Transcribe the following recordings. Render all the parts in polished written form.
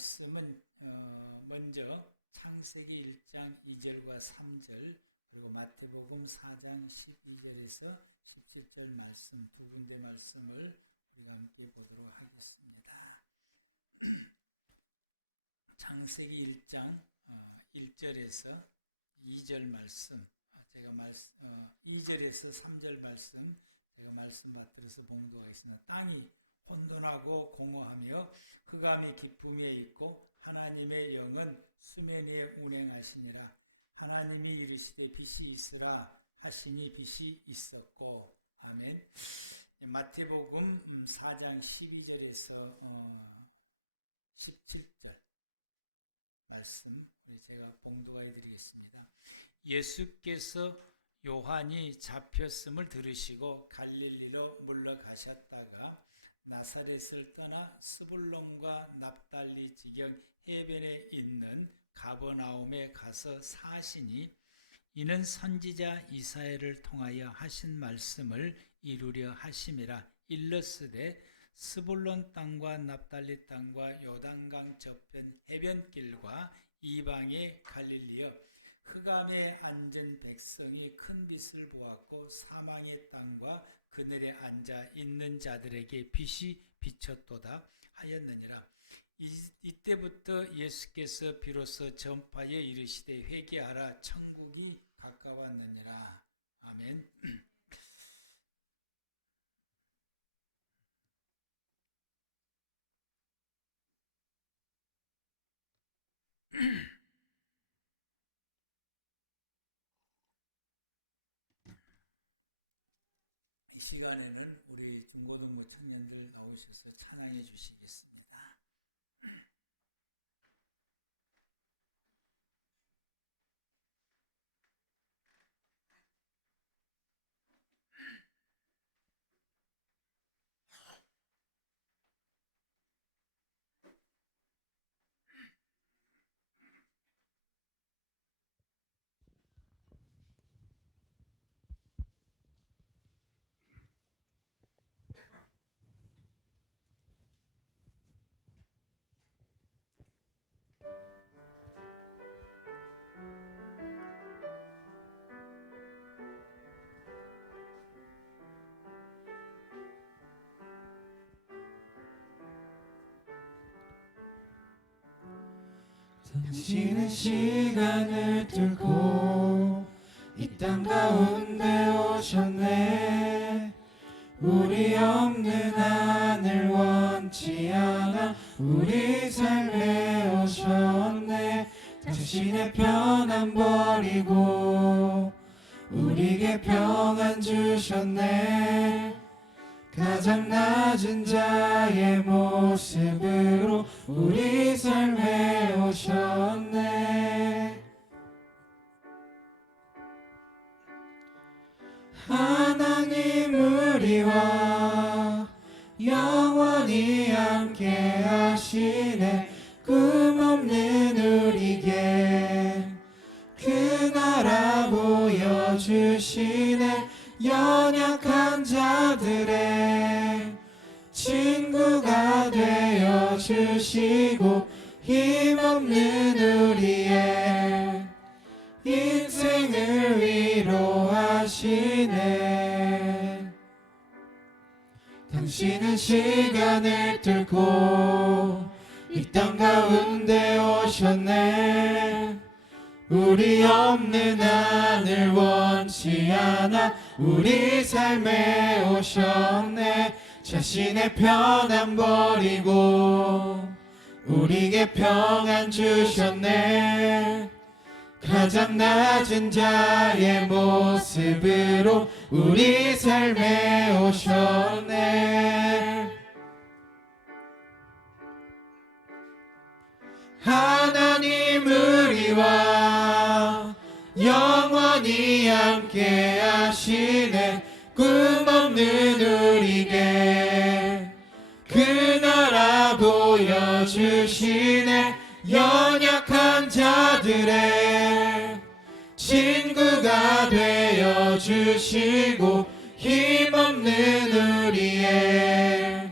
말씀은 먼저 창세기 1장 2절과 3절 그리고 마태복음 4장 12절에서 17절 말씀 두 군데 말씀을 우리가 함께 보도록 하겠습니다. 창세기 1장 1절에서 2절 말씀 제가 2절에서 3절 말씀 제가 말씀 받들어서 봉독하겠습니다. 땅이 혼돈하고 공허하며 흑암이 깊음에 있고 하나님의 영은 수면 위에 운행하시니라. 하나님이 이르시되 빛이 있으라 하시니 빛이 있었고. 아멘. 마태복음 4장 12절에서 17절 말씀 제가 봉독해 드리겠습니다. 예수께서 요한이 잡혔음을 들으시고 갈릴리로 물러가셨다가 나사렛을 떠나 스불론과 납달리 지경 해변에 있는 가버나움에 가서 사시니 이는 선지자 이사야를 통하여 하신 말씀을 이루려 하심이라. 일러스되 스불론 땅과 납달리 땅과 요단강 저편 해변길과 이방의 갈릴리여 흑암에 앉은 백성이 큰 빛을 보았고 사망의 땅과 그늘에 앉아 있는 자들에게 빛이 비쳤도다 하였느니라. 이때부터 예수께서 비로소 전파에 이르시되 회개하라 천국이 가까웠느니라. 아멘. 이 시간에는 우리 중고등부 청년들 나오셔서 찬양해 주시겠습니다. 당신은 시간을 뚫고 이 땅 가운데 오셨네. 우리 없는 하늘 원치 않아 우리 삶에 오셨네. 당신의 편안 버리고 우리에게 평안 주셨네. 가장 낮은 자의 모습으로 우리 삶에 오셨네. 하나님 우리와 영원히 함께 하시네. 꿈없는 우리에게 그 나라 보여주시네. 연약한 자들의 친구가 되어주시고 힘없는 우리의 인생을 위로하시네. 당신은 시간을 뚫고 이 땅 가운데 오셨네. 우리 없는 하늘 원치 않아 우리 삶에 오셨네. 자신의 편안 버리고 우리에게 평안 주셨네. 가장 낮은 자의 모습으로 우리 삶에 오셨네. 하나님 우리와 영원히 함께 하시네. 꿈없는 우리에게 그 나라 보여주시네. 연약한 자들의 친구가 되어주시고 힘없는 우리의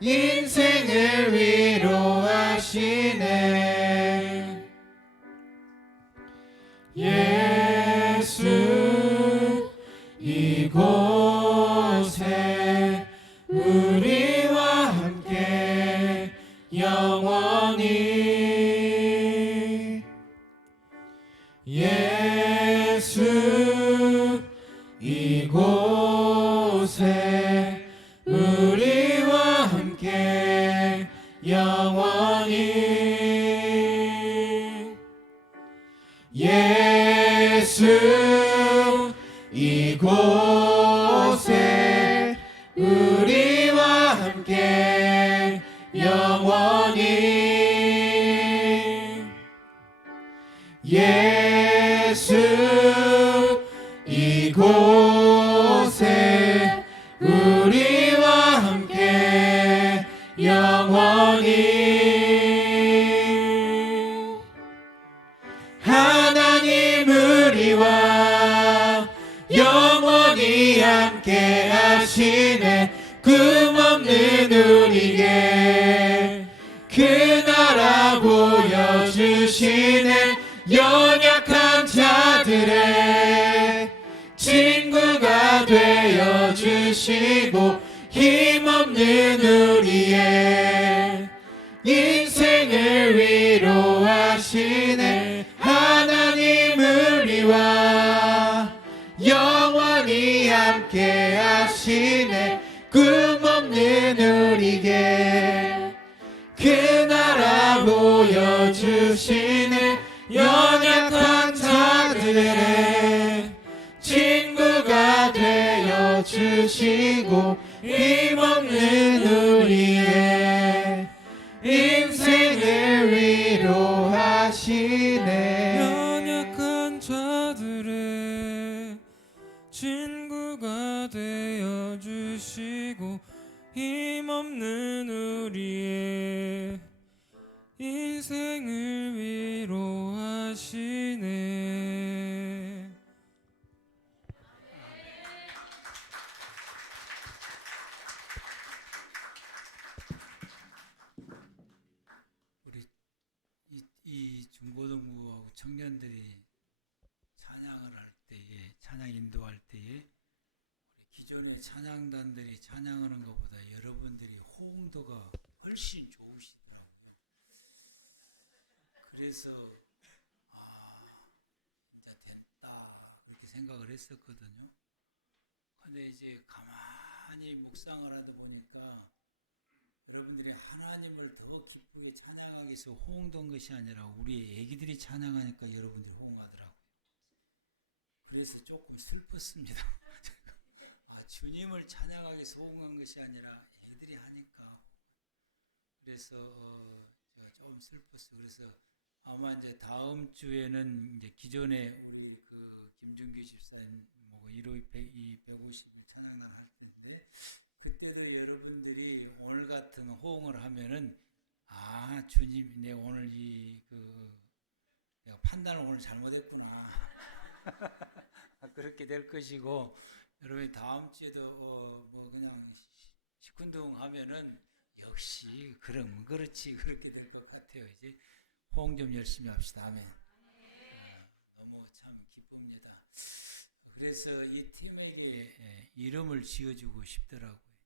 인생을 위로하시네. 하시네. 예수 이곳에 우리와 함께 영원히. 예수 이곳에 우리와 함께 영원히. 예수 이곳에 우리와 함께 영원히. 예수 이곳에 우리와 함께 영원히. 하나님 우리와 영원히 함께 하시네. 꿈없는 우리에게 그 나라 보여주시네. 연약한 자들의 친구가 되어주시고 힘없는 우리의 인생을 위로하시네. 하나님 우리와 영원히 함께 하시네. 꿈없는 우리에게 그 나라 보여주시네. 연약한 자들의 친구가 되어주시고 힘없는 우리의 인생을 위로하시네. 연약한 자들의 친구가 되어주시고 힘없는 우리의 인생을 위로하시네. 우리 이 중고등부하고 청년들이 찬양을 할 때에, 찬양 인도할 때에 우리 기존의 찬양단들이 찬양하는 것보다 여러분들이 호응도가 훨씬 좋으시더라고요. 그래서 진짜 됐다 그렇게 생각을 했었거든요. 근데 이제 가만히 묵상을 하다 보니까 여러분들이 하나님을 더 기쁘게 찬양하기 위해서 호응된 것이 아니라 우리 애기들이 찬양하니까 여러분들이 호응하더라고요. 그래서 조금 슬펐습니다. 주님을 찬양하기 위해서 호응한 것이 아니라 애들이 하니까. 그래서 제가 조금 슬펐어요. 그래서 아마 이제 다음 주에는 이제 기존에 우리 그 김준규 집사님 뭐 1호 150을 찬양단 할 텐데, 그때도 여러분들이 오늘 같은 호응을 하면은 주님 내 오늘 내가 판단을 오늘 잘못했구나 그렇게 될 것이고, 여러분이 다음 주에도 뭐 그냥 시큰둥 하면은 역시 그렇지 그렇게 될 것 같아요. 이제 호응 좀 열심히 합시다. 아멘. 너무 참 기쁩니다. 그래서 이 팀에게 이름을 지어주고 싶더라고요.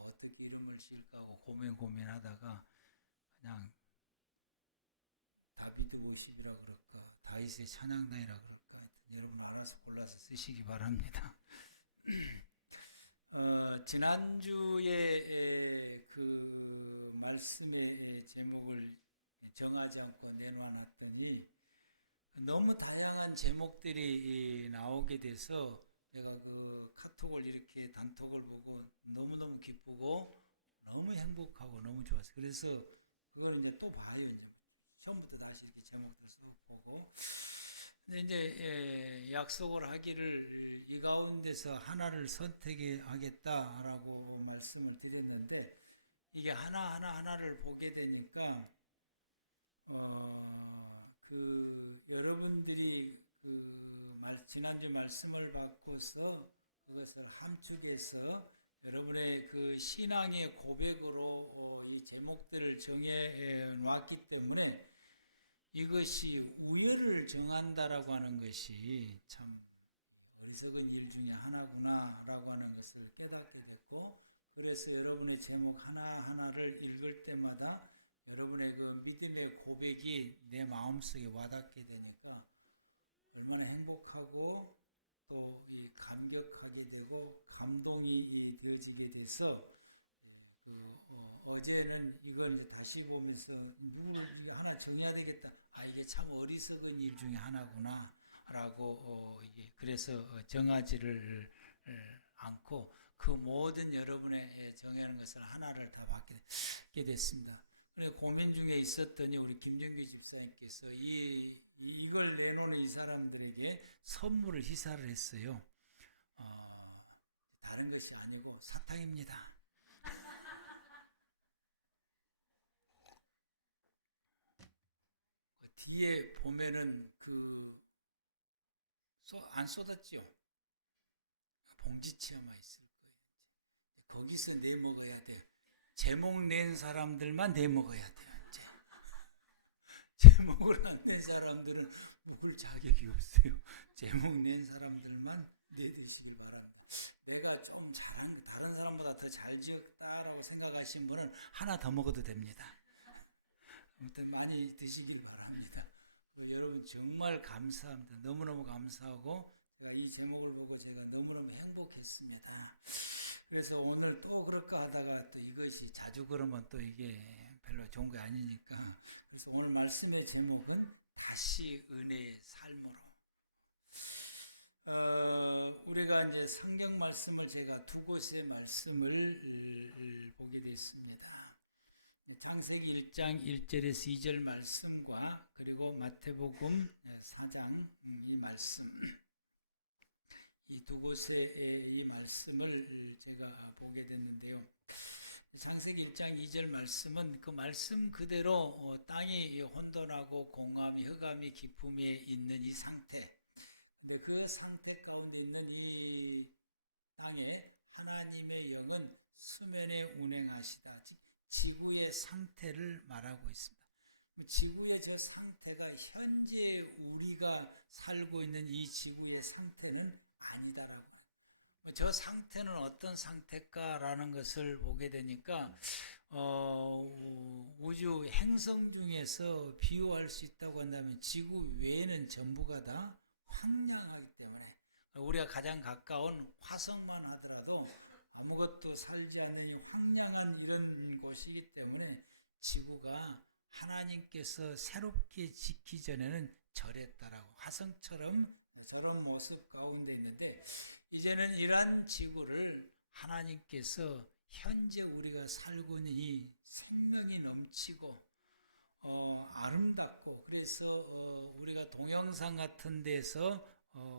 어떻게 이름을 지을까 하고 고민하다가 그냥 다비드 50이라 그럴까, 다윗의 찬양단이라 그럴까, 여러분 알아서 골라서 쓰시기 바랍니다. 지난주에 그 말씀의 제목을 정하지 않고 내놓았더니 너무 다양한 제목들이 나오게 돼서 내가 그 카톡을 이렇게 단톡을 보고 너무너무 기쁘고 너무 행복하고 너무 좋았어요. 그래서 그걸 이제 또 봐요. 이제 처음부터 다시 이렇게 제목들 써보고. 근데 이제 약속을 하기를 이 가운데서 하나를 선택하겠다라고 말씀을 드렸는데, 이게 하나를 보게 되니까 여러분들이 지난주 말씀을 받고서 그것을 함축해서 여러분의 그 신앙의 고백으로 이 제목들을 정해 놨기 때문에 이것이 우열을 정한다라고 하는 것이 참 어리석은 일 중에 하나구나라고 하는 것을 깨닫게 됐고, 그래서 여러분의 제목 하나하나를 읽을 때마다 여러분의 그 믿음의 고백이 내 마음속에 와닿게 되니까 얼마나 행복하고 또 이 감격하게 되고 감동이 되어지게 돼서 어제는 이걸 다시 보면서 하나 정해야 되겠다. 아, 이게 참 어리석은 일 중에 하나구나 라고 그래서 정하지를 않고 그 모든 여러분의 정하는 것을 하나를 다 받게 됐습니다. 그래 고민 중에 있었더니 우리 김정규 집사님께서 이걸 내놓은 이 사람들에게 선물을 희사를 했어요. 다른 것이 아니고 사탕입니다. 그 뒤에 보면은 안 쏟았죠. 봉지치아만 있을 거예요. 거기서 내 먹어야 돼. 제목 낸 사람들만 내 먹어야 돼요. 이제. 제목을 안 낸 사람들은 먹을 자격이 없어요. 제목 낸 사람들만 내 드시기 바랍니다. 내가 좀 잘하는 다른 사람보다 더 잘 지었다라고 생각하신 분은 하나 더 먹어도 됩니다. 아무튼 많이 드시길 바랍니다. 여러분 정말 감사합니다. 너무너무 감사하고 이 제목을 보고 제가 너무너무 행복했습니다. 그래서 오늘 또 그럴까 하다가 또 이것이 자주 그러면 또 이게 별로 좋은 게 아니니까, 그래서 오늘 말씀의 제목은 다시 은혜의 삶으로. 우리가 이제 성경 말씀을 제가 두 곳의 말씀을 보게 됐습니다. 창세기 1장 1절에서 2절 말씀과 그리고 마태복음 4장 이 말씀, 이 두 곳의 이 말씀을 제가 보게 됐는데요. 창세기 1장 2절 말씀은 그 말씀 그대로 땅이 혼돈하고 공함이 흑암이 깊음에 있는 이 상태, 근데 그 상태 가운데 있는 이 땅에 하나님의 영은 수면에 운행하시다. 지구의 상태를 말하고 있습니다. 지구의 저 상태가 현재 우리가 살고 있는 이 지구의 상태는 아니다라고. 저 상태는 어떤 상태일까라는 것을 보게 되니까 우주 행성 중에서 비유할 수 있다고 한다면 지구 외에는 전부가 다 황량하기 때문에, 우리가 가장 가까운 화성만 하더라도 아무것도 살지 않는 황량한 이런 곳이기 때문에 지구가 하나님께서 새롭게 짓기 전에는 저랬다라고, 화성처럼 저런 모습 가운데 있는데, 이제는 이러한 지구를 하나님께서 현재 우리가 살고 있는 이 생명이 넘치고 아름답고, 그래서 우리가 동영상 같은 데서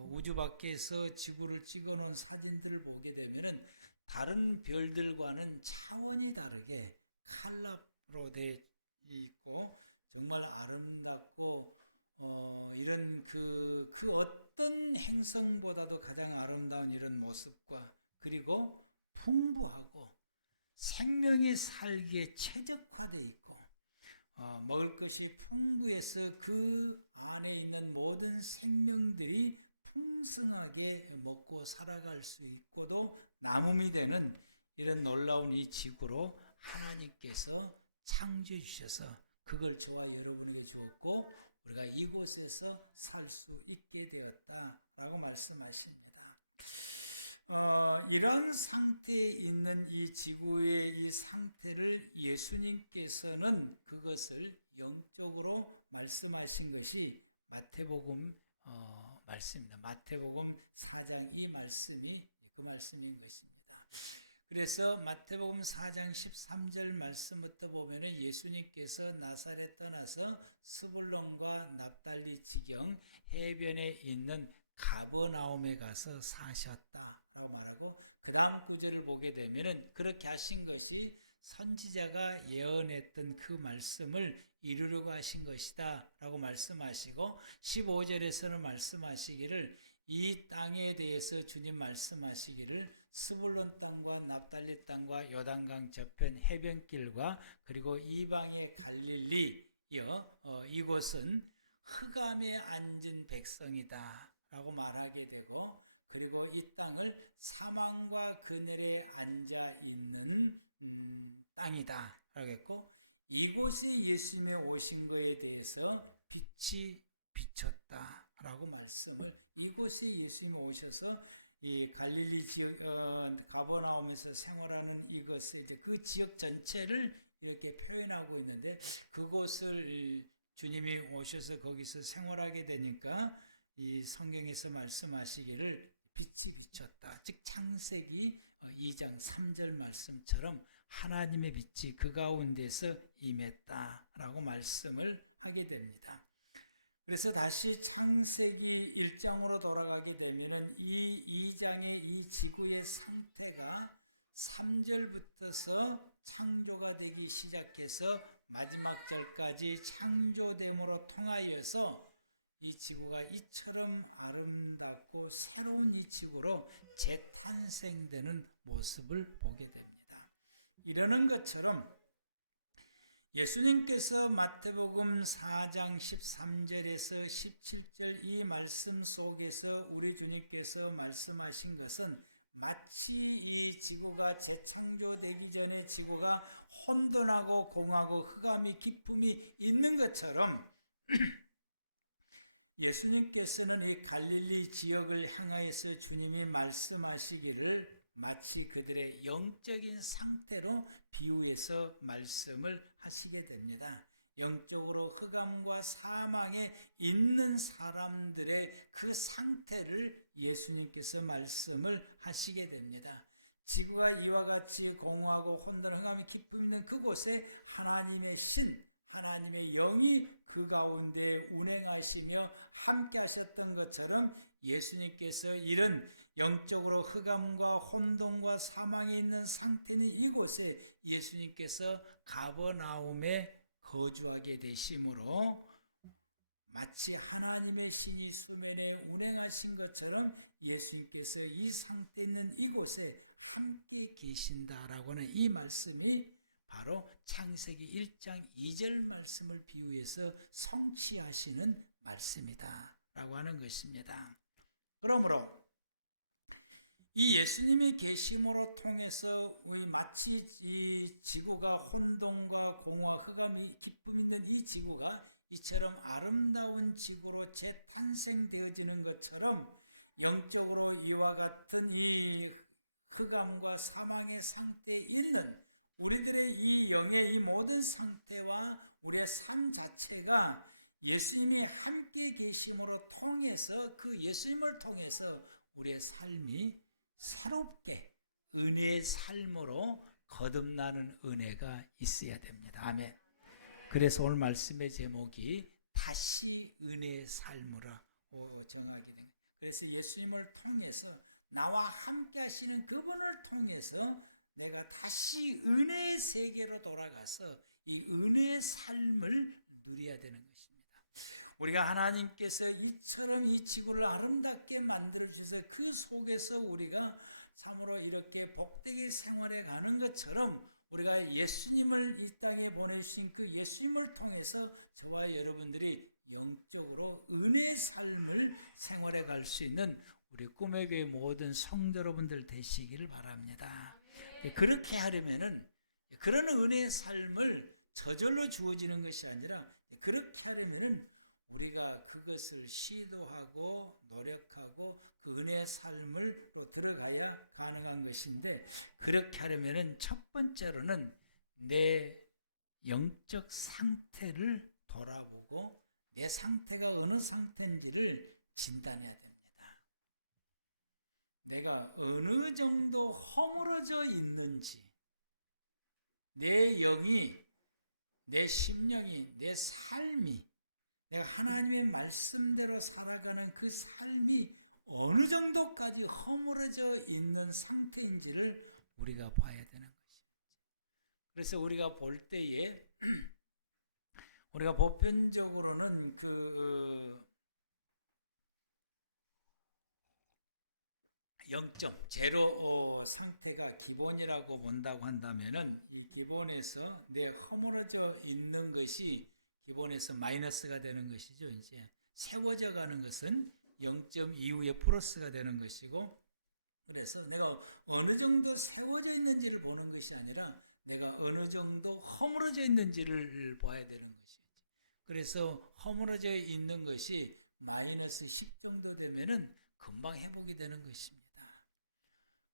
우주 밖에서 지구를 찍어놓은 사진들을 보게 되면은 다른 별들과는 차원이 다르게 칼라로 되어 있고 정말 아름답고 이런 그 어떤 행성보다도 가장 아름다운 이런 모습과, 그리고 풍부하고 생명이 살기에 최적화되어 있고 먹을 것이 풍부해서 그 안에 있는 모든 생명들이 풍성하게 먹고 살아갈 수 있고도 나눔이 되는 이런 놀라운 이 지구로 하나님께서 창조해 주셔서 그걸 저와 여러분에게 주었고 우리가 이곳에서 살 수 있게 되었다라고 말씀하십니다. 이런 상태에 있는 이 지구의 이 상태를 예수님께서는 그것을 영적으로 말씀하신 것이 마태복음 말씀입니다. 마태복음 4장 이 말씀이 그 말씀인 것입니다. 그래서 마태복음 4장 13절 말씀부터 보면 예수님께서 나사렛 떠나서 스불론과 납달리 지경 해변에 있는 가버나움에 가서 사셨다라고 말하고, 그 다음 구절을 보게 되면 그렇게 하신 것이 선지자가 예언했던 그 말씀을 이루려고 하신 것이다 라고 말씀하시고, 15절에서는 말씀하시기를 이 땅에 대해서 주님 말씀하시기를 스불론 땅과 납달리 땅과 요단강 저편 해변길과 그리고 이방의 갈릴리여 이곳은 흑암에 앉은 백성이다라고 말하게 되고 그리고 이 땅을 사망과 그늘에 앉아 있는 땅이다라고 했고 이곳에 예수님이 오신 것에 대해서 빛이 비쳤다라고 말씀을 이곳에 예수님이 오셔서 이 갈릴리 지역 가버나움에서 생활하는 이것을 그 지역 전체를 이렇게 표현하고 있는데 그곳을 주님이 오셔서 거기서 생활하게 되니까 이 성경에서 말씀하시기를 빛이 비쳤다. 즉 창세기 2장 3절 말씀처럼 하나님의 빛이 그 가운데서 임했다라고 말씀을 하게 됩니다. 그래서 다시 창세기 1장으로 돌아가게 되면 이 2장의 이 지구의 상태가 3절부터서 창조가 되기 시작해서 마지막 절까지 창조됨으로 통하여서 이 지구가 이처럼 아름답고 새로운 이 지구로 재탄생되는 모습을 보게 됩니다. 이러는 것처럼 예수님께서 마태복음 4장 13절에서 17절 이 말씀 속에서 우리 주님께서 말씀하신 것은 마치 이 지구가 재창조되기 전에 지구가 혼돈하고 공하고 흑암이 기쁨이 있는 것처럼 예수님께서는 이 갈릴리 지역을 향하여서 주님이 말씀하시기를 마치 그들의 영적인 상태로 비유해서 말씀을 하시게 됩니다. 영적으로 흑암과 사망에 있는 사람들의 그 상태를 예수님께서 말씀을 하시게 됩니다. 지구가 이와 같이 공허하고 혼돈 흑암이 깊이 있는 그곳에 하나님의 신, 하나님의 영이 그 가운데 운행하시며 함께 하셨던 것처럼 예수님께서 이런 영적으로 흑암과 혼돈과 사망에 있는 상태는 이곳에 예수님께서 가버나움에 거주하게 되심으로 마치 하나님의 신이 수면에 운행하신 것처럼 예수님께서 이 상태 있는 이곳에 함께 계신다라고 하는 이 말씀이 바로 창세기 1장 2절 말씀을 비유해서 성취하시는 말씀이다 라고 하는 것입니다. 그러므로 이 예수님이 계심으로 통해서 마치 이 지구가 혼돈과 공허, 흑암이 기쁨 있는 이 지구가 이처럼 아름다운 지구로 재탄생되어지는 것처럼 영적으로 이와 같은 이 흑암과 사망의 상태에 있는 우리들의 이 영의 이 모든 상태와 우리의 삶 자체가 예수님이 함께 계심으로 통해서 그 예수님을 통해서 우리의 삶이 새롭게 은혜의 삶으로 거듭나는 은혜가 있어야 됩니다. 아멘. 그래서 오늘 말씀의 제목이 다시 은혜의 삶으로 정하게 된 거예요. 그래서 예수님을 통해서 나와 함께 하시는 그분을 통해서 내가 다시 은혜의 세계로 돌아가서 이 은혜의 삶을 누려야 되는 것입니다. 우리가 하나님께서 이처럼 이 지구를 아름답게 만들어주셔서 그 속에서 우리가 참으로 이렇게 복되게 생활해 가는 것처럼 우리가 예수님을 이 땅에 보내주신 그 예수님을 통해서 저와 여러분들이 영적으로 은혜의 삶을 생활해 갈 수 있는 우리 꿈의 교회 모든 성도 여러분들 되시기를 바랍니다. 그렇게 하려면은 그런 은혜의 삶을 저절로 주어지는 것이 아니라 그렇게 하려면은 우리가 그것을 시도하고 노력하고 그 은혜의 삶을 또 들어가야 가능한 것인데 그렇게 하려면은 첫 번째로는 내 영적 상태를 돌아보고 내 상태가 어느 상태인지를 진단해야 됩니다. 내가 어느 정도 허물어져 있는지 내 영이 내 심령이 내 삶이 내가 하나님의 말씀대로 살아가는 그 삶이 어느 정도까지 허물어져 있는 상태인지를 우리가 봐야 되는 것입니다. 그래서 우리가 볼 때에 우리가 보편적으로는 그 0점, 제로 상태가 기본이라고 본다고 한다면은 이 기본에서 내 허물어져 있는 것이 기본에서 마이너스가 되는 것이죠. 이제 세워져 가는 것은 0.25의 플러스가 되는 것이고, 그래서 내가 어느 정도 세워져 있는지를 보는 것이 아니라 내가 어느 정도 허물어져 있는지를 봐야 되는 것이죠. 그래서 허물어져 있는 것이 마이너스 10 정도 되면은 금방 회복이 되는 것입니다.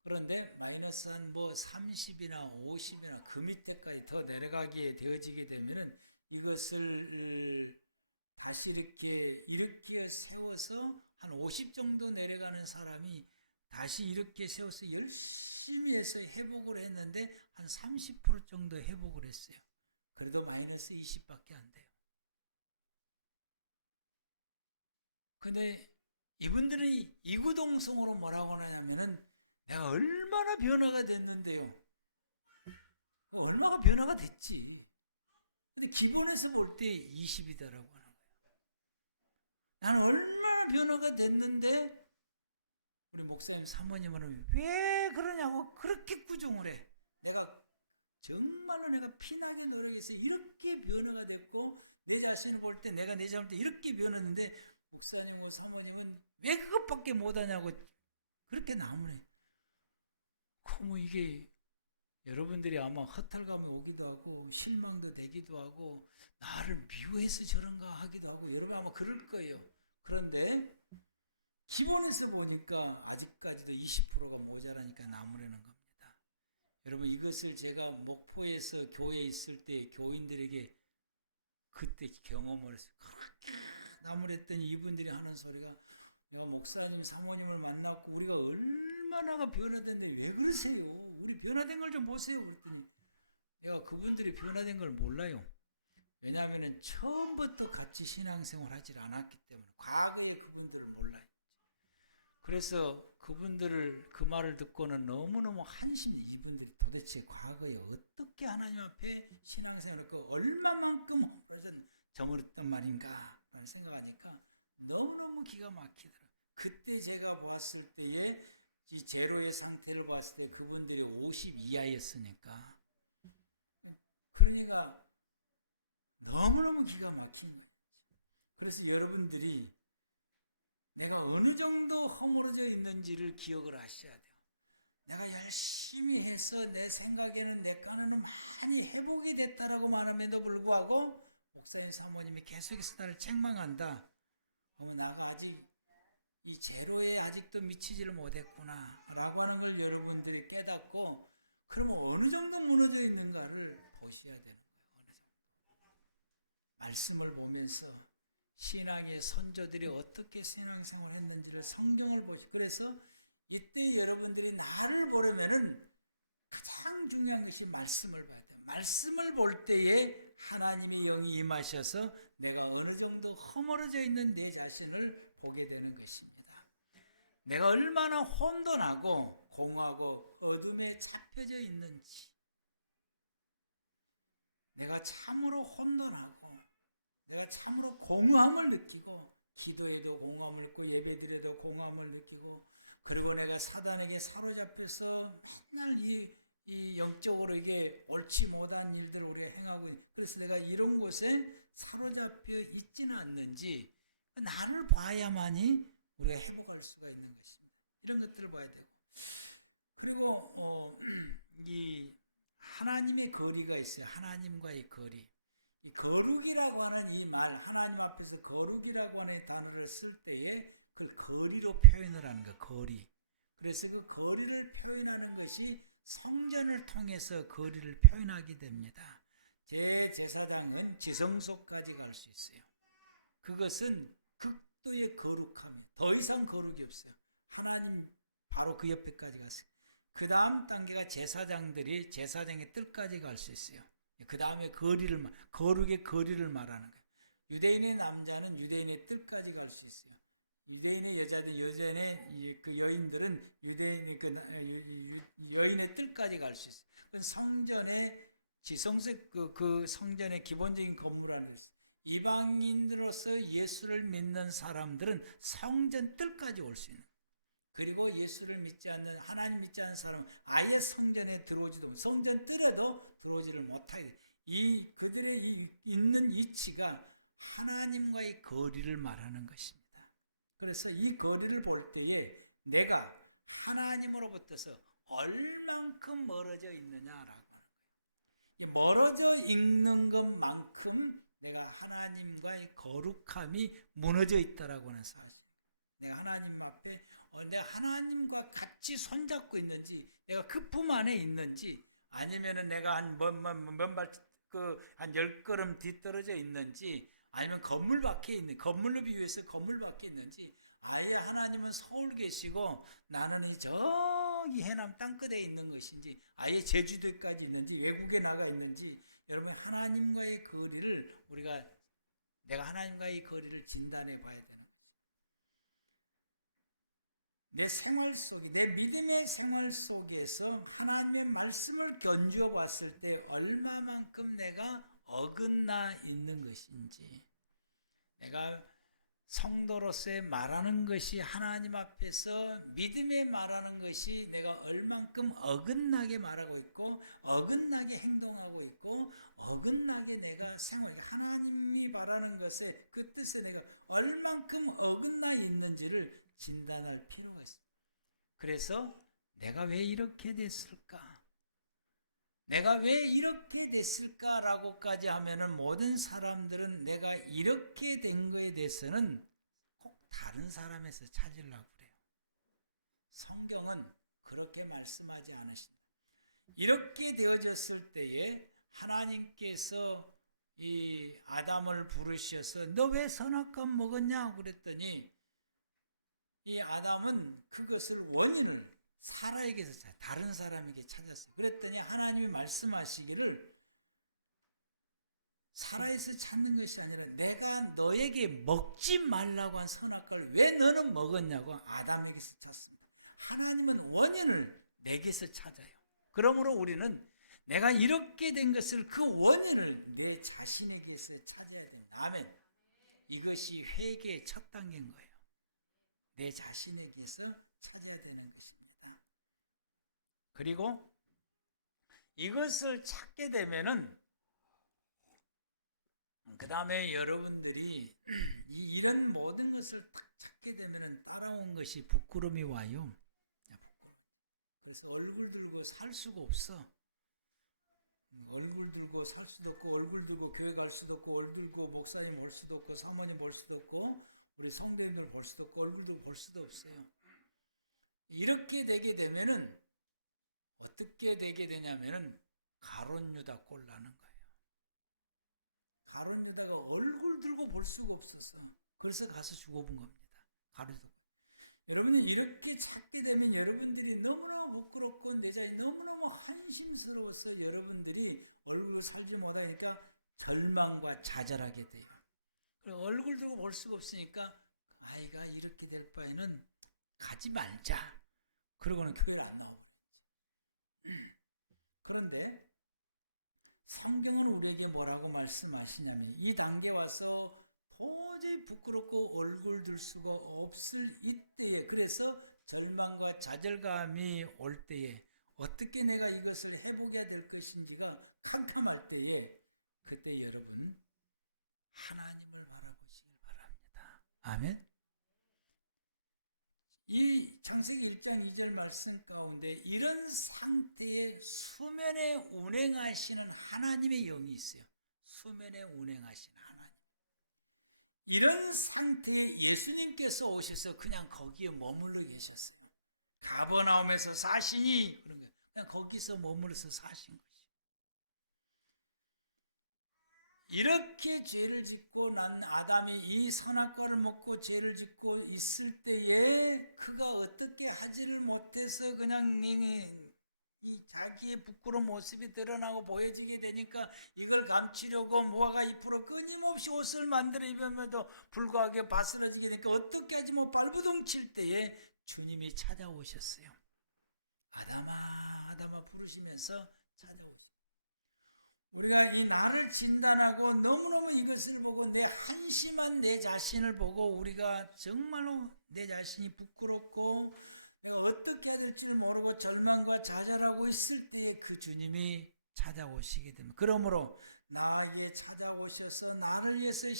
그런데 마이너스 한 뭐 30이나 50이나 그 밑에까지 더 내려가게 되어지게 되면은 이것을 다시 이렇게 세워서 한 50 정도 내려가는 사람이 다시 이렇게 세워서 열심히 해서 회복을 했는데 한 30% 정도 회복을 했어요. 그래도 마이너스 20밖에 안 돼요. 근데 이분들은 이구동성으로 뭐라고 하냐면은 내가 얼마나 변화가 됐는데요. 얼마나 변화가 됐지. 근데 기본에서 볼 때 20이다라고 하는 거예요. 나는 얼마나 변화가 됐는데 우리 목사님 사모님은 왜 그러냐고 그렇게 꾸중을 해. 정말로 내가 피나는 노력에서 이렇게 변화가 됐고 내 자신을 볼 때 내가 내 자신을 볼 때 이렇게 변했는데 목사님하고 사모님은 왜 그것밖에 못하냐고 그렇게 나무네. 뭐 이게 여러분들이 아마 허탈감이 오기도 하고 실망도 되기도 하고 나를 미워해서 저런가 하기도 하고 여러분 아마 그럴 거예요. 그런데 기본에서 보니까 아직까지도 20%가 모자라니까 나무라는 겁니다. 여러분 이것을 제가 목포에서 교회에 있을 때 교인들에게 그때 경험을 해서 그렇게 나무랬더니 이분들이 하는 소리가 내가 목사님 사모님을 만났고 우리가 얼마나 변화됐는데 왜 그러세요? 우리 변화된 걸 좀 보세요. 그랬더니 내가 그분들이 변화된 걸 몰라요. 왜냐하면 처음부터 같이 신앙생활 하지 않았기 때문에 과거에 그분들을 몰라요. 그래서 그분들을 그 말을 듣고는 너무너무 한심해. 이분들이 도대체 과거에 어떻게 하나님 앞에 신앙생활을 얼마만큼 저물었던 말인가 라는 생각하니까 너무너무 기가 막히더라. 그때 제가 보았을 때에 이 제로의 상태를 봤을 때 그분들이 50 이하였으니까 그러니까 너무너무 기가 막힌 거예요. 그래서 여러분들이 내가 어느 정도 허물어져 있는지를 기억을 하셔야 돼요. 내가 열심히 해서 내 생각에는 내 깐에는 많이 회복이 됐다라고 말함에도 불구하고 목사님 사모님이 계속해서 나를 책망한다. 그러면 나가 아직 이 제로에 아직도 미치지를 못했구나 라고 하는 걸 여러분들이 깨닫고 그러면 어느 정도 무너져 있는가를 보셔야 되는 거예요. 말씀을 보면서 신앙의 선조들이 어떻게 신앙생활을 했는지를 성경을 보시고 그래서 이때 여러분들이 나를 보려면은 가장 중요한 것이 말씀을 봐야 돼요. 말씀을 볼 때에 하나님의 영이 임하셔서 내가 어느 정도 허물어져 있는 내 자신을 보게 되는 것입니다. 내가 얼마나 혼돈하고 공하고 어둠에 잡혀져 있는지 내가 참으로 혼돈하고 내가 참으로 공허함을 느끼고 기도에도 공허함을 느끼고 예배드려도 공허함을 느끼고 그리고 내가 사단에게 사로잡혀서 맨날 이 영적으로 이게 옳지 못한 일들을 우리가 행하고 있는 그래서 내가 이런 곳에 사로잡혀 있지는 않는지 나를 봐야만이 우리가 회복할 수가 있는 것입니다. 이런 것들을 봐야 되고 그리고 이 하나님의 거리가 있어요. 하나님과의 거리. 이 거룩이라고 하는 이 말, 하나님 앞에서 거룩이라고 하는 단어를 쓸 때에 그걸 거리로 표현을 하는 거예요. 거리. 그래서 그 거리를 표현하는 것이 성전을 통해서 거리를 표현하게 됩니다. 제 제사장은 지성소까지 갈 수 있어요. 그것은 극도의 거룩함이에요. 더 이상 거룩이 없어요. 하나님 바로 그 옆에까지 갔어요. 그 다음 단계가 제사장들이 제사장의 뜰까지 갈 수 있어요. 그 다음에 거룩의 거리를 말하는 거예요. 유대인의 남자는 유대인의 뜰까지 갈 수 있어요. 유대인의 여자인의 그 여인들은 유대인의 여인의 뜰까지 갈 수 있어요. 그건 성전의 지성색 그 성전의 기본적인 건물이라는 것이에요. 이방인으로서 예수를 믿는 사람들은 성전 뜰까지 올 수 있는 거예요. 그리고 예수를 믿지 않는, 하나님 믿지 않는 사람은 아예 성전에 들어오지도 못하고, 성전 뜰에도 들어오지를 못하게 돼. 그들의 있는 위치가 하나님과의 거리를 말하는 것입니다. 그래서 이 거리를 볼 때에 내가 하나님으로부터서 얼만큼 멀어져 있느냐라고 하는 거예요. 이 멀어져 있는 것만큼 내가 하나님과의 거룩함이 무너져 있다라고 하는 사실. 내가 하나님 앞에 내가 하나님과 같이 손잡고 있는지, 내가 그 품 안에 있는지, 아니면은 내가 한 10걸음 뒤떨어져 있는지, 아니면 건물 밖에 있는, 건물로 비유해서 건물 밖에 있는지, 아예 하나님은 서울 계시고 나는 저기 해남 땅끝에 있는 것인지, 아예 제주도까지 있는지, 외국에 나가 있는지, 여러분 하나님과의 거리를 내가 하나님과의 거리를 진단해 봐야 되는 거죠. 내 생활 속에, 내 믿음의 생활 속에서 하나님의 말씀을 견주어 봤을 때 얼마만큼 내가 어긋나 있는 것인지, 내가 성도로서의 말하는 것이 하나님 앞에서 믿음에 말하는 것이 내가 얼만큼 어긋나게 말하고 있고, 어긋나게 행동하고 있고, 어긋나게 내가 생활해, 하나님이 말하는 것에 그 뜻에 내가 얼만큼 어긋나 있는지를 진단할 필요가 있습니다. 그래서 내가 왜 이렇게 됐을까? 내가 왜 이렇게 됐을까라고까지 하면은 모든 사람들은 내가 이렇게 된 거에 대해서는 꼭 다른 사람에서 찾으려고 그래요. 성경은 그렇게 말씀하지 않으십니다. 이렇게 되어졌을 때에 하나님께서 이 아담을 부르셔서 너 왜 선악과 먹었냐 그랬더니, 이 아담은 그것을 원인을 사라에게서 다른 사람에게 찾았어요. 그랬더니 하나님이 말씀하시기를 사라에서 찾는 것이 아니라 내가 너에게 먹지 말라고 한 선악과를 왜 너는 먹었냐고 아담에게서 찾습니다. 하나님은 원인을 내게서 찾아요. 그러므로 우리는 내가 이렇게 된 것을, 그 원인을 내 자신에게서 찾아야 됩니다. 아멘. 이것이 회개의 첫 단계인 거예요. 내 자신에게서 찾아야 되는 것입니다. 그리고 이것을 찾게 되면은 그 다음에 여러분들이 이런 모든 것을 딱 찾게 되면은 따라온 것이 부끄러움이 와요. 그래서 얼굴 들고 살 수가 없어. 얼굴 들고 살 수도 없고, 얼굴 들고 교회 갈 수도 없고, 얼굴 들고 목사님 볼 수도 없고, 사모님 볼 수도 없고, 우리 성도님들 볼 수도 없고, 얼굴 들고 볼 수도 없어요. 이렇게 되게 되면은 어떻게 되게 되냐면은 가룟 유다 꼴 나는 거예요. 가룟 유다가 얼굴 들고 볼 수가 없었어. 그래서 가서 죽어본 겁니다. 가룟 유다. 여러분은 이렇게 찾게 되면 여러분들이 너무너무 부끄럽고 내 자신이 너무너무 한심스러워서 여러분들이 얼굴 살지 못하니까 절망과 좌절하게 돼요. 그리고 얼굴 들고 볼 수가 없으니까 아이가 이렇게 될 바에는 가지 말자. 그러고는 교회를 안 나오고. 그런데 성경은 우리에게 뭐라고 말씀하시냐면, 이 단계에 와서 도저히 부끄럽고 얼굴 들 수가 없을 이때에, 그래서 절망과 좌절감이 올 때에 어떻게 내가 이것을 해보게 될 것인지가 캄캄할 때에, 그때 여러분 하나님을 바라보시길 바랍니다. 아멘. 이 창세기 1장 2절 말씀 가운데 이런 상태에 수면에 운행하시는 하나님의 영이 있어요. 수면에 운행하시는 하나님. 이런 상태에 예수님께서 오셔서 그냥 거기에 머물러 계셨어요. 가버나움에서 사시니 그런 거예요. 그냥 거기서 머물러서 사신 것이. 이렇게 죄를 짓고 난 아담이 이 선악과를 먹고 죄를 짓고 있을 때에 그가 어떻게 하지를 못해서 그냥 이 자기의 부끄러운 모습이 드러나고 보여지게 되니까 이걸 감추려고 무화과 잎으로 끊임없이 옷을 만들어 입으면도 불구하게 바스러지게 되니까 어떻게 하지 못 발버둥칠 때에 주님이 찾아오셨어요. 아담아 아담아 부르시면서 찾아오셨어요. 우리가 이 나를 진단하고 너무너무 이것을 보고 내 한심한 내 자신을 보고 우리가 정말로 내 자신이 부끄럽고 어떻게 해야 될지를 모르고 절망과 좌절하고 있을 때 그 주님이 찾아오시게 됩니다. 그러므로 나에게 찾아오셔서 나를 위해서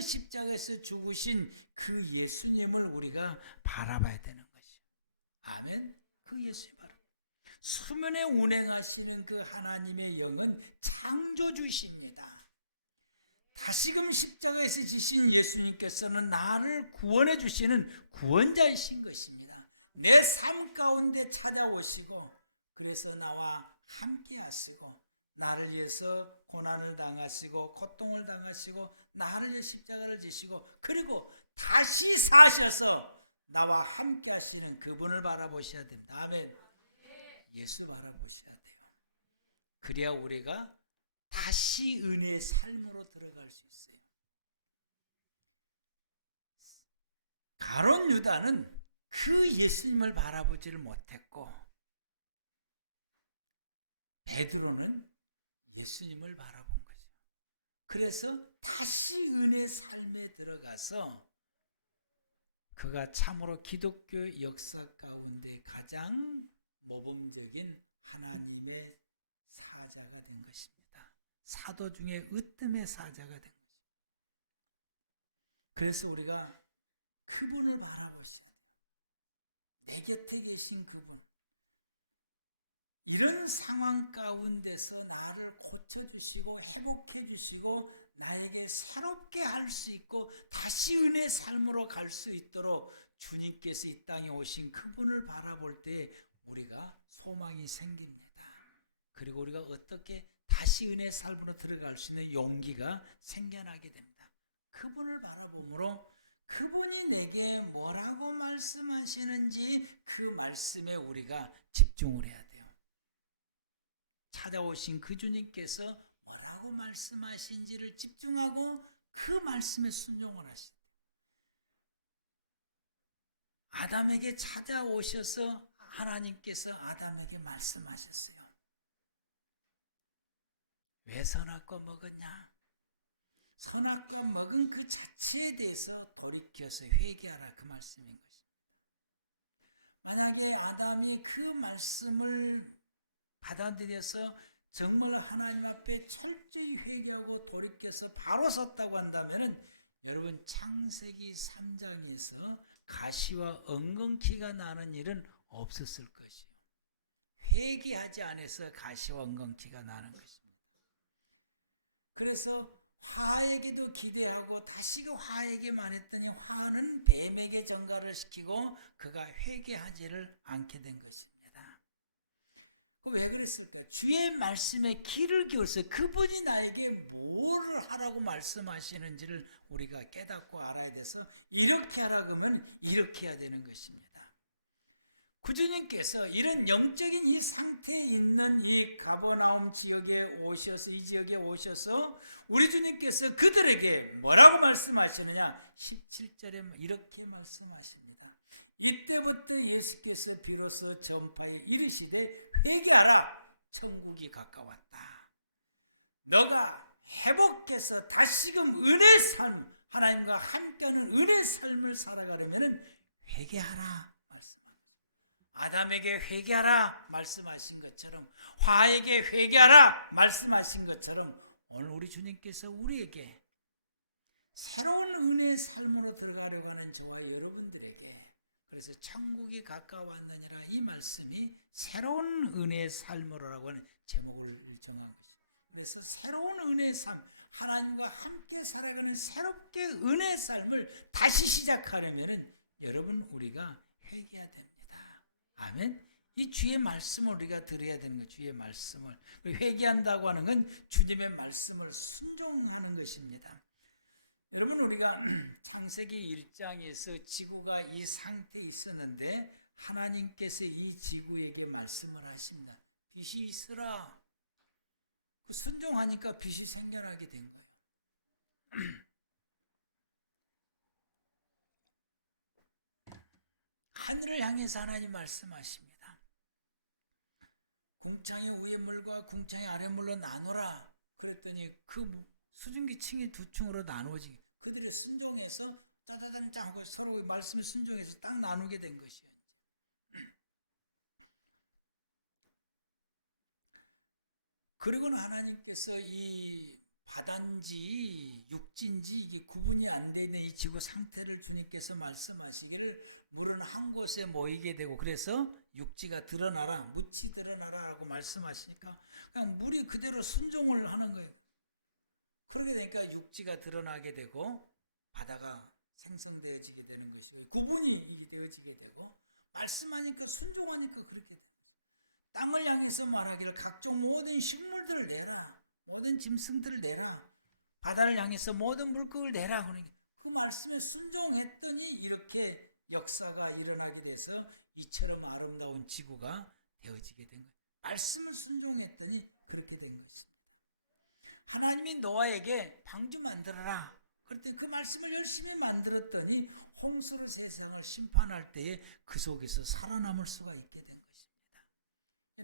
십자가에서 죽으신 그 예수님을 우리가 바라봐야 되는 것이요. 아멘. 그 예수님 바로 수면에 운행하시는 그 하나님의 영은 창조주십니다. 다시금 십자가에서 지신 예수님께서는 나를 구원해 주시는 구원자이신 것입니다. 내 삶 가운데 찾아오시고 그래서 나와 함께 하시고 나를 위해서 고난을 당하시고 고통을 당하시고 나를 위해 십자가를 지시고 그리고 다시 사셔서 나와 함께 하시는 그분을 바라보셔야 됩니다. 아멘. 예수 바라보셔야 돼요. 그래야 우리가 다시 은혜의 삶으로 들어갈 수 있어요. 가룟 유다는 그 예수님을 바라보지를 못했고 베드로는 예수님을 바라본 거죠. 그래서 다시 은혜의 삶에 들어가서 그가 참으로 기독교 역사 가운데 가장 모범적인 하나님의 사자가 된 것입니다. 사도 중에 으뜸의 사자가 된 것입니다. 그래서 우리가 그분을 바라보세요. 내 곁에 계신 그분. 이런 상황 가운데서 나를 고쳐주시고 회복해주시고 나에게 새롭게 할 수 있고 다시 은혜의 삶으로 갈 수 있도록 주님께서 이 땅에 오신 그분을 바라볼 때 우리가 소망이 생깁니다. 그리고 우리가 어떻게 다시 은혜의 삶으로 들어갈 수 있는 용기가 생겨나게 됩니다. 그분을 바라보므로 그분이 내게 뭐라고 말씀하시는지 그 말씀에 우리가 집중을 해야 돼요. 찾아오신 그 주님께서 뭐라고 말씀하신지를 집중하고 그 말씀에 순종을 하신다. 아담에게 찾아오셔서 하나님께서 아담에게 말씀하셨어요. 왜 선악과 먹었냐? 선악과 먹은 그 자체에 대해서 돌이켜서 회개하라 그 말씀인 것입니다. 만약에 아담이 그 말씀을 받아들여서 정말 하나님 앞에 철저히 회개하고 돌이켜서 바로 섰다고 한다면 여러분 창세기 3장에서 가시와 엉겅퀴가 나는 일은 없었을 것이요. 회개하지 않아서 가시와 엉겅퀴가 나는 것입니다. 그래서 화에게도 기대하고 다시금 화에게만 했더니 화는 뱀에게 전가를 시키고 그가 회개하지를 않게 된 것입니다. 왜 그랬을까? 주의 말씀에 귀를 기울여서 그분이 나에게 뭘 하라고 말씀하시는지를 우리가 깨닫고 알아야 돼서 이렇게 하라고 하면 이렇게 해야 되는 것입니다. 구주님께서 이런 영적인 이 상태에 있는 이 가버나움 지역에 오셔서 이 지역에 오셔서 우리 주님께서 그들에게 뭐라고 말씀하시느냐? 17절에 이렇게 말씀하십니다. 이때부터 예수께서 비로소 전파에 이르시되 회개하라 천국이 가까웠다. 너가 회복해서 다시금 은혜의 삶 하나님과 함께하는 은혜의 삶을 살아가려면 회개하라 말씀합니다. 아담에게 회개하라 말씀하신 것처럼 화에게 회개하라 말씀하신 것처럼 오늘 우리 주님께서 우리에게 새로운 은혜의 삶으로 들어가려고 하는 저와 여러분들에게 그래서 천국이 가까웠느니라 이 말씀이 새로운 은혜의 삶으로라고 하는 제목을 정한 것입니다. 그래서 새로운 은혜의 삶 하나님과 함께 살아가는 새롭게 은혜의 삶을 다시 시작하려면 여러분 우리가 회개해야 됩니다. 아멘. 이 주의 말씀을 우리가 들어야 되는 거예요. 주의 말씀을 회개한다고 하는 건 주님의 말씀을 순종하는 것입니다. 여러분 우리가 창세기 1장에서 지구가 이 상태에 있었는데 하나님께서 이 지구에게 말씀을 하십니다. 빛이 있으라. 그 순종하니까 빛이 생겨나게 된 거예요. 하늘을 향해서 하나님 말씀하십니다. 궁창의 위의 물과 궁창의 아래 물로 나누라. 그랬더니 그 수증기 층이 두 층으로 나누어지게 그들의 순종에서 짜자잔 하고 서로 말씀에 순종해서 딱 나누게 된 것이에요. 그리고는 하나님께서 이 바다인지 육지인지 이게 구분이 안 되는 이 지구 상태를 주님께서 말씀하시기를 물은 한 곳에 모이게 되고 그래서 육지가 드러나라, 묻히 드러나라라고 말씀하시니까 그냥 물이 그대로 순종을 하는 거예요. 그러게 되니까 육지가 드러나게 되고 바다가 생성되어지게 되는 것이에요. 구분이 되어지게 되고 말씀하니까 순종하니까 그렇게 돼요. 땅을 향해서 말하기를 각종 모든 식물들을 내라, 모든 짐승들을 내라, 바다를 향해서 모든 물고기를 내라. 그러니까 그 말씀에 순종했더니 이렇게 역사가 일어나게 돼서 이처럼 아름다운 지구가 되어지게 된 거예요. 말씀을 순종했더니 그렇게 된 것입니다. 하나님이 노아에게 방주 만들어라. 그랬더니 그 말씀을 열심히 만들었더니 홍수로 세상을 심판할 때에 그 속에서 살아남을 수가 있게 된 것입니다.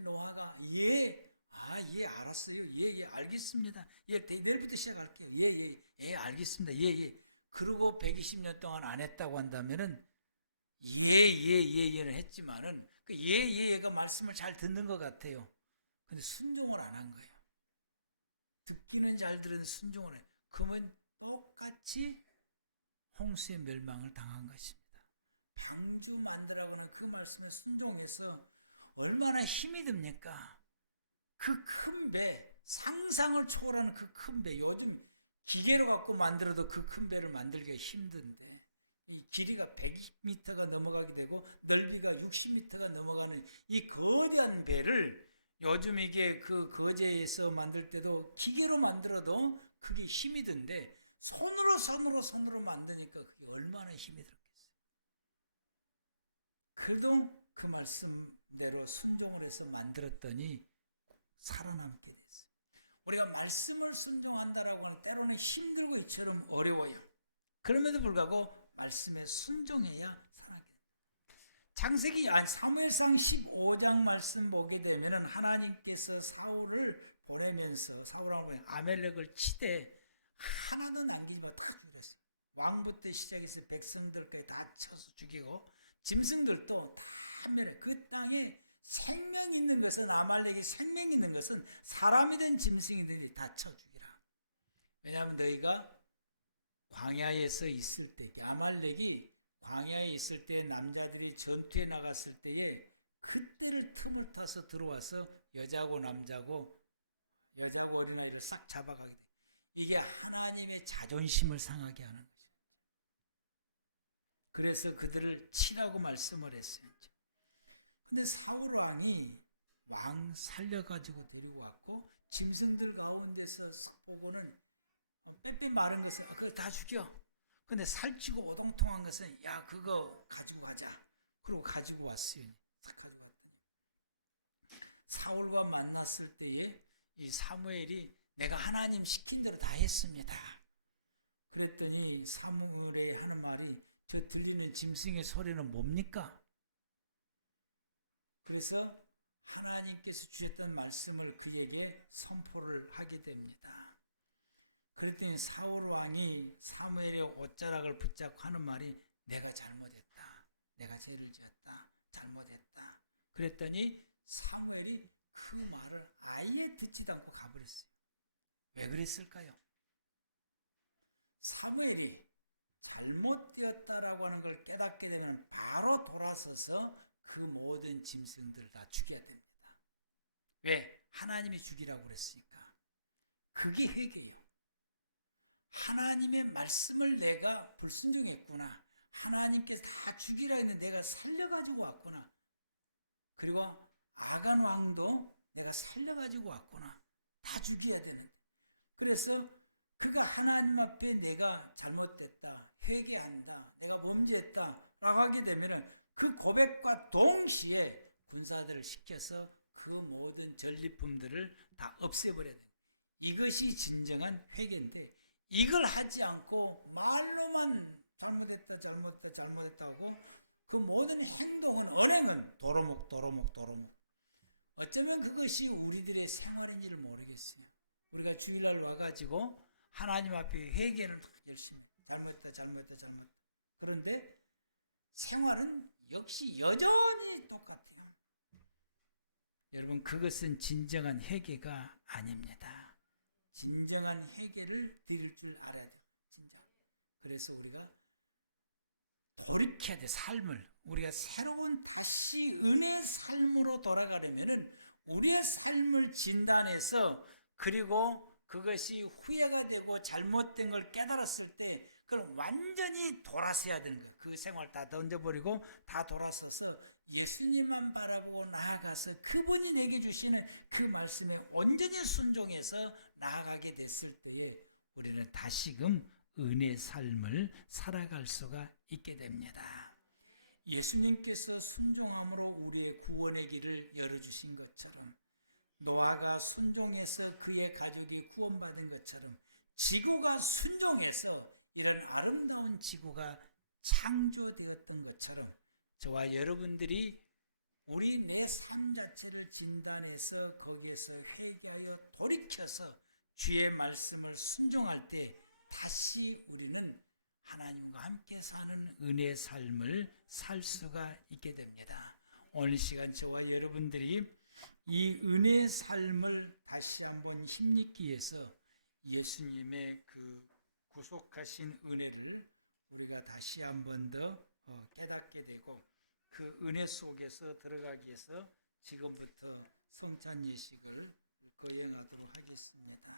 노아가 예, 알았어요. 예, 알겠습니다. 예, 내일부터 시작할게요. 예, 알겠습니다. 예. 그러고 120년 동안 안 했다고 한다면은 예를 했지만은 그 예가 말씀을 잘 듣는 것 같아요. 근데 순종을 안 한 거예요. 듣기는 잘 들었는데 순종을 해요. 그러면 똑같이 홍수의 멸망을 당한 것입니다. 방주 만들라고는 그 말씀에 순종해서 얼마나 힘이 듭니까? 그 큰 배, 상상을 초월하는 그 큰 배, 요즘 기계로 갖고 만들어도 그 큰 배를 만들기가 힘든데 이 길이가 100m가 넘어가게 되고 넓이가 60m가 넘어가는 이 거대한 배를 요즘 이게 그 거제에서 만들 때도 기계로 만들어도 그게 힘이 든데 손으로 만드니까 그게 얼마나 힘이 들었겠어요. 그래도 그 말씀대로 순종을 해서 만들었더니 살아남게 됐어요. 우리가 말씀을 순종한다라고 하는 때로는 힘들고 이처럼 어려워요. 그럼에도 불구하고 말씀에 순종해야 살아나게 됩니다. 창세기 사무엘상 15장 말씀 보게 되면 하나님께서 사울을 보내면서 사울하고 아멜렉을 치되 하나도 남기지 못하고 다 죽였어요. 왕부터 시작해서 백성들까지 다 쳐서 죽이고 짐승들도 다 멸해. 그 땅에 생명 있는 것은 아말렉이 생명 있는 것은 사람이든 짐승이든 다 쳐 죽이라. 왜냐하면 너희가 광야에서 있을 때 아말렉이 광야에 있을 때 남자들이 전투에 나갔을 때에 그때를 틈을 타서 들어와서 여자고 남자고 어린아이를 싹 잡아가게 돼. 이게 하나님의 자존심을 상하게 하는 거죠. 그래서 그들을 치라고 말씀을 했어요. 근데 사울 왕이 왕 살려가지고 데리고 왔고 짐승들 가운데서 쏙 보고는 빽빽 마른 것은 그거 다 죽여. 근데 살찌고 오동통한 것은 야 그거 가지고 가자. 그리고 가지고 왔어요. 사울과 만났을 때에 이 사무엘이 내가 하나님 시킨 대로 다 했습니다. 그랬더니 사무엘이 하는 말이 저 들리는 짐승의 소리는 뭡니까? 그래서 하나님께서 주셨던 말씀을 그에게 선포를 하게 됩니다. 그랬더니 사울 왕이 사무엘의 옷자락을 붙잡고 하는 말이 내가 잘못했다. 내가 죄를 지었다. 잘못했다. 그랬더니 사무엘이 그 말을 아예 듣지도 않고 가버렸어요. 왜 그랬을까요? 사무엘이 잘못되었다라고 하는 걸 깨닫게 되면 바로 돌아서서 그 모든 짐승들을 다 죽여야 됩니다. 왜? 하나님이 죽이라고 그랬으니까. 그게 회개예요. 하나님의 말씀을 내가 불순종했구나. 하나님께서 다 죽이라 했는데 내가 살려가지고 왔구나. 그리고 아간 왕도 내가 살려가지고 왔구나. 다 죽여야 되는. 그래서 그가 하나님 앞에 내가 잘못됐다. 회개한다. 내가 범죄했다. 라고 하게 되면은 그 고백과 동시에 군사들을 시켜서 그 모든 전리품들을 다 없애버려야 돼요. 이것이 진정한 회개인데 이걸 하지 않고 말로만 잘못했다 하고 그 모든 행동은 언행은 도로목 어쩌면 그것이 우리들의 생활인지를 모르겠어요. 우리가 주일날 와가지고 하나님 앞에 회개를 열심히 잘못했다 그런데 생활은 역시 여전히 똑같아요. 여러분, 그것은 진정한 회개가 아닙니다. 진정한 회개를 드릴 줄 알아야 돼요. 진짜. 그래서 우리가 돌이켜야 돼. 삶을 우리가 새로운 다시 은혜의 삶으로 돌아가려면은 우리의 삶을 진단해서, 그리고 그것이 후회가 되고 잘못된 걸 깨달았을 때 그걸 완전히 돌아서야 되는 거예요. 그 생활 다 던져버리고 다 돌아서서 예수님만 바라보고 나아가서 그분이 내게 주시는 그 말씀에 온전히 순종해서 나아가게 됐을 때에 우리는 다시금 은혜의 삶을 살아갈 수가 있게 됩니다. 예수님께서 순종함으로 우리의 구원의 길을 열어주신 것처럼, 노아가 순종해서 그의 가족이 구원받은 것처럼, 지구가 순종해서 이런 아름다운 지구가 창조되었던 것처럼, 저와 여러분들이 우리 내 삶 자체를 진단해서 거기에서 회개하여 돌이켜서 주의 말씀을 순종할 때 다시 우리는 하나님과 함께 사는 은혜의 삶을 살 수가 있게 됩니다. 오늘 시간 저와 여러분들이 이 은혜의 삶을 다시 한번 힘입기 위해서 예수님의 그 구속하신 은혜를 우리가 다시 한번 더 깨닫게 되고, 그 은혜 속에서 들어가기 위해서 지금부터 성찬 예식을 거행하도록 하겠습니다.